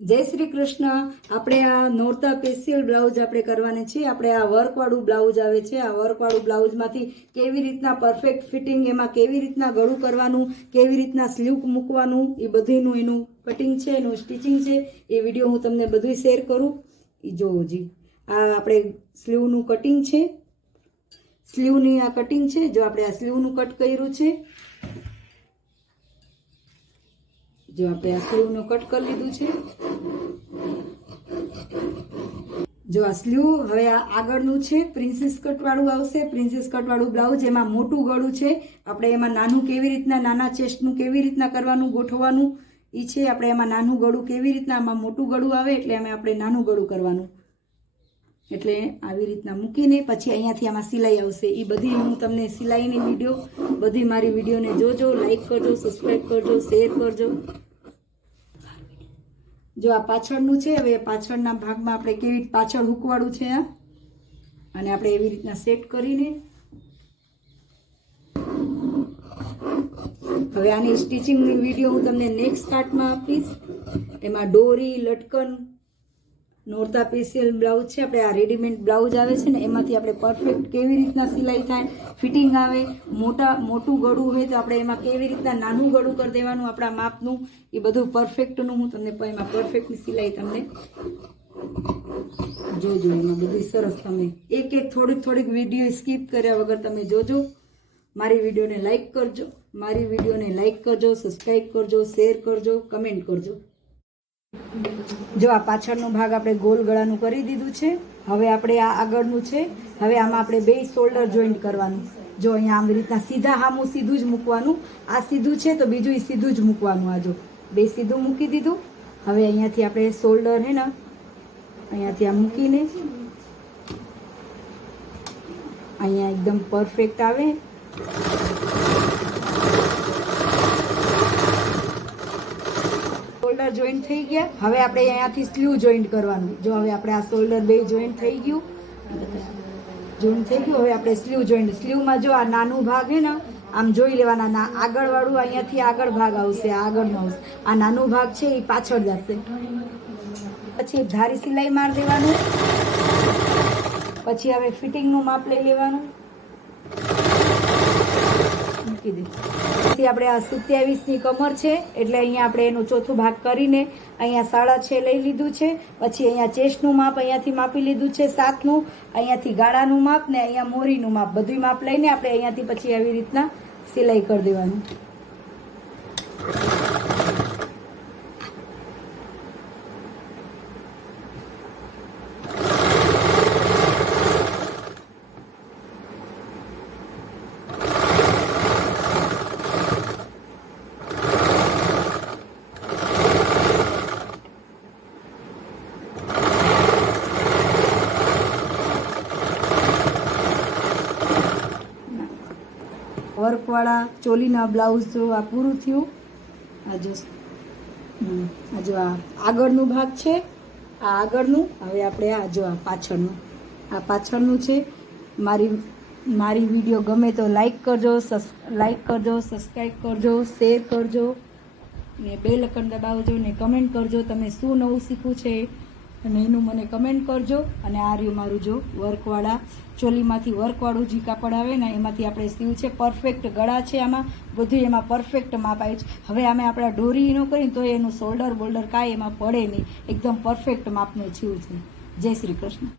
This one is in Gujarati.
જય શ્રી કૃષ્ણ। આપણે આ નોરતા સ્પેશિયલ બ્લાઉઝ આપણે કરવાની છે। આપણે આ વર્કવાળું બ્લાઉઝ આવે છે। આ વર્કવાળું બ્લાઉઝમાંથી કેવી રીતના પરફેક્ટ ફિટિંગ, એમાં કેવી રીતના ગળું કરવાનું, કેવી રીતના સ્લીવ મૂકવાનું, એ બધીનું એનું કટિંગ છે, એનું સ્ટિચિંગ છે, એ વિડીયો હું તમને બધું શેર કરું। એ જોવો જી, આ આપણે સ્લીવનું કટિંગ છે, સ્લીવની આ કટિંગ છે। જો આપણે આ સ્લીવનું કટ કર્યું છે, જો આપણે આ સ્લીવનું કટ કરી લીધું છે। જો આ સ્લીવ હવે આ આગળનું છે, પ્રિન્સેસ કટ વાળું આવશે। પ્રિન્સેસ કટ વાળું બ્લાઉઝ, એમાં મોટું ગળું છે। આપણે એમાં નાનું કેવી રીતના, નાના ચેસ્ટનું કેવી રીતના કરવાનું, ગોઠવવાનું એ છે। આપણે એમાં નાનું ગળું કેવી રીતના, આમાં મોટું ગળું આવે એટલે આપણે નાનું ગળું કરવાનું। એટલે આવી રીતના મૂકીને પછી અહીંયાથી આમાં સિલાઈ આવશે। એ બધી હું તમને સિલાઈની વિડીયો, બધી મારી વિડીયોને જોજો, લાઈક કરજો, સબસ્ક્રાઈબ કરજો, શેર કરજો। જો આ પાછળનું છે, હવે પાછળના ભાગમાં આપણે કેવી પાછળ હૂકવાળું છે આ, અને આપણે એવી રીતના સેટ કરીને હવે આની સ્ટિચિંગની વિડીયો હું તમને નેક્સ્ટ પાર્ટમાં આપીશ। એમાં દોરી, લટકન, નોરતા સ્પેશિયલ બ્લાઉઝ છે, આપણે આ રેડીમેડ બ્લાઉઝ આવે છે ને, એમાંથી આપણે પરફેક્ટ કેવી રીતના સિલાઈ થાય, ફિટિંગ આવે, મોટું ગળું હોય તો આપણે એમાં કેવી રીતના નાનું ગળું કરી દેવાનું આપણા માપનું, એ બધું પરફેક્ટનું હું તમને એમાં પરફેક્ટની સિલાઈ તમને જોજો। એમાં બધી સરસ, તમે એક થોડીક વિડીયો સ્કીપ કર્યા વગર તમે જોજો। મારી વિડીયોને લાઈક કરજો, સબસ્ક્રાઈબ કરજો, શેર કરજો, કમેન્ટ કરજો। જો આ પાછળનો ભાગ આપણે ગોલ ગળાનું કરી દીધું છે। હવે આપણે આ આગળનું છે, હવે આમાં આપણે બે શોલ્ડર જોઈન્ટ કરવાનું। જો અહીંયા આવી રીતના સીધા હામું સીધું જ મૂકવાનું, આ સીધું છે તો બીજું સીધું જ મૂકવાનું। આ જો બે સીધું મૂકી દીધું। હવે અહીંયાથી આપણે શોલ્ડર હે ને, અહીંયાથી આ મૂકીને અહીંયા એકદમ પરફેક્ટ આવે। શોલ્ડર જોઈન્ટ થઈ ગયા। હવે આપણે અહીંયાથી સ્લીવ જોઈન્ટ કરવાનું। જો હવે આપણે આ શોલ્ડર બે જોઈન્ટ થઈ ગયું, હવે આપણે સ્લીવ જોઈન્ટ, સ્લીવમાં જો આ નાનું ભાગ હે ને, આમ જોઈ લેવાના, આગળ વાળું અહીંયાથી આગળ ભાગ આવશે, આગળનો આવશે, આ નાનું ભાગ છે એ પાછળ જશે। પછી ધારી સિલાઈ માર દેવાનું। પછી હવે ફિટિંગનું માપ લઈ લેવાનું, મૂકી દે। પછી આપણે આ 27ની કમર છે, એટલે અહીંયા આપણે એનું ચોથું ભાગ કરીને અહીંયા 6.5 લઈ લીધું છે। પછી અહીંયા ચેસ્ટનું માપ અહીંયાથી માપી લીધું છે 7નું, અહીંયાથી ગાળાનું માપ ને અહીંયા મોરીનું માપ, બધું માપ લઈને આપણે અહીંયાથી પછી આવી રીતના સિલાઈ કરી દેવાનું। વર્કવાળા ચોલીના બ્લાઉઝ જો આ પૂરું થયું। આ જો આ આગળનું ભાગ છે, આ આગળનું। હવે આપણે આ જો આ પાછળનું છે। મારી વિડીયો ગમે તો લાઈક કરજો, સબસ્ક્રાઈબ કરજો, શેર કરજો ને બેલ આઇકન દબાવજો ને કમેન્ટ કરજો તમે શું નવું શીખવું છે અને એનું મને કમેન્ટ કરજો। અને આ રહ્યું મારું જો વર્કવાળા ચોલીમાંથી વર્કવાળું જે કાપડ આવે ને, એમાંથી આપણે સીવ છે, પરફેક્ટ ગળા છે, આમાં બધું એમાં પરફેક્ટ માપ આવ્યું છે। હવે અમે આપણા દોરી ન કરીને તો એનું શોલ્ડર બોલ્ડર કાંઈ એમાં પડે નહીં, એકદમ પરફેક્ટ માપનું છીવ છે। જય શ્રી કૃષ્ણ।